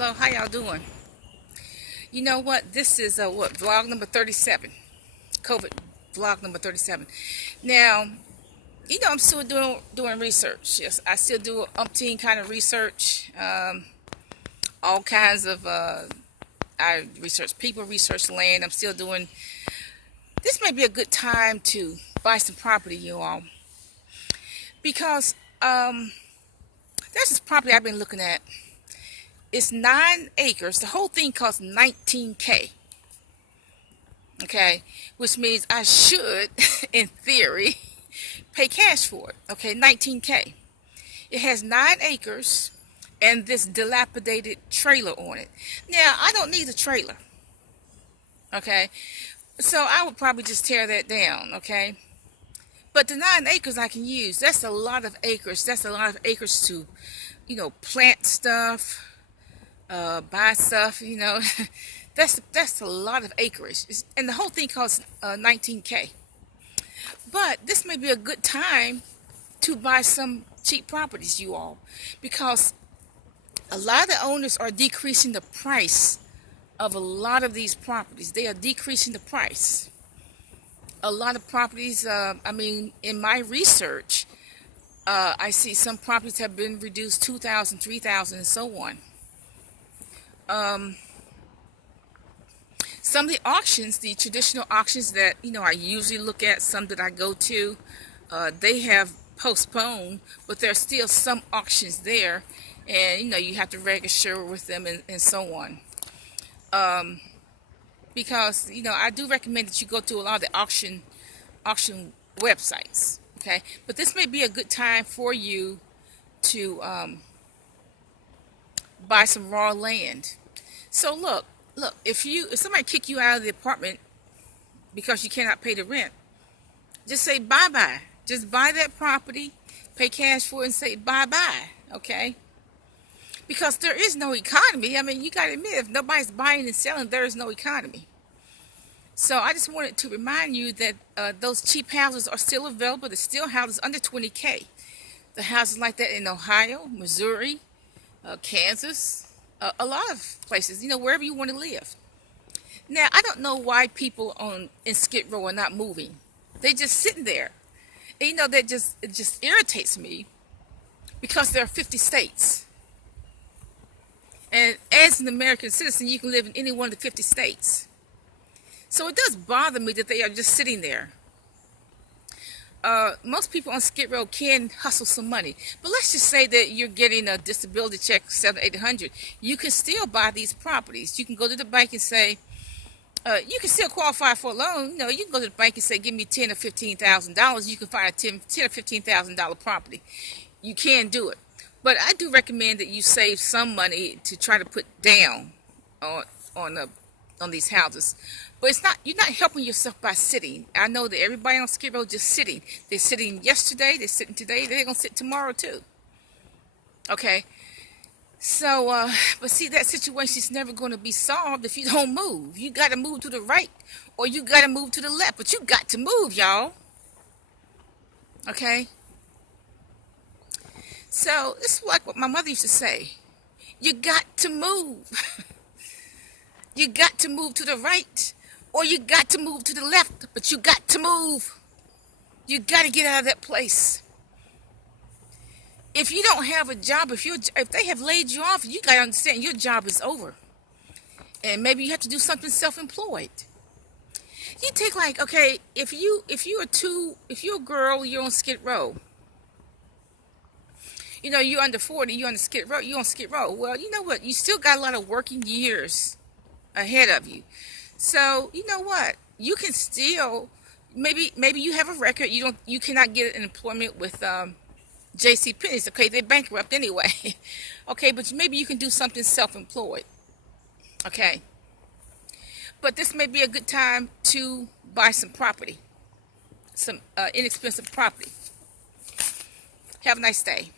Hello, how y'all doing? You know what? This is vlog number 37. COVID vlog number 37. Now, I'm still doing research. Yes, I still do umpteen kind of research. All kinds of I research people, research land. I'm still doing. This may be a good time to buy some property, you all, because there's this property I've been looking at. It's 9 acres. The whole thing costs $19K. Okay, which means I should, in theory, pay cash for it. Okay, $19K. It has 9 acres and this dilapidated trailer on it. Now, I don't need a trailer. Okay, so I would probably just tear that down. Okay, but the 9 acres I can use. That's a lot of acres. That's a lot of acres to, plant stuff, buy stuff. That's a lot of acreage, and the whole thing costs $19K. But this may be a good time to buy some cheap properties, you all, because a lot of the owners are decreasing the price of a lot of these properties. They are decreasing the price. A lot of properties, in my research, I see some properties have been reduced 2,000, 3,000, and so on. Some of the auctions, the traditional auctions that I usually look at, some that I go to, they have postponed, but there's still some auctions there, and you have to register with them and so on. Because I do recommend that you go to a lot of the auction websites. Okay, but this may be a good time for you to buy some raw land. So look, if somebody kick you out of the apartment because you cannot pay the rent, just say bye-bye. Just buy that property, pay cash for it, and say bye-bye, okay? Because there is no economy. I mean, you got to admit, if nobody's buying and selling, there is no economy. So I just wanted to remind you that those cheap houses are still available. There's still houses under $20K. The houses like that in Ohio, Missouri, Kansas, a lot of places, wherever you want to live. Now, I don't know why people in Skid Row are not moving. They just sitting there. And, it just irritates me because there are 50 states. And as an American citizen, you can live in any one of the 50 states. So it does bother me that they are just sitting there. Most people on Skid Row can hustle some money, but let's just say that you're getting a disability check, $700-800. You can still buy these properties. You can go to the bank and say, you can still qualify for a loan. You can go to the bank and say, give me $10,000 or $15,000. You can find a $10,000 or $15,000 property. You can do it, but I do recommend that you save some money to try to put down on these houses. But you're not helping yourself by sitting. I know that everybody on Skid Row just sitting. They're sitting yesterday, they're sitting today, they're going to sit tomorrow too. Okay? So, but see, that situation is never going to be solved if you don't move. You got to move to the right or you got to move to the left. But you got to move, y'all. Okay? So, this is like what my mother used to say. You got to move. You got to move to the right. Or you got to move to the left, but you got to move. You got to get out of that place. If you don't have a job, if they have laid you off, you got to understand your job is over. And maybe you have to do something self-employed. You take if you're a girl, you're on Skid Row. You're under 40, you're on Skid Row. Well, you know what? You still got a lot of working years ahead of you. So, you know what? You can still, maybe you have a record. You cannot get an employment with J.C. Penney's. Okay, they're bankrupt anyway. Okay, but maybe you can do something self-employed. Okay. But this may be a good time to buy some property, some inexpensive property. Have a nice day.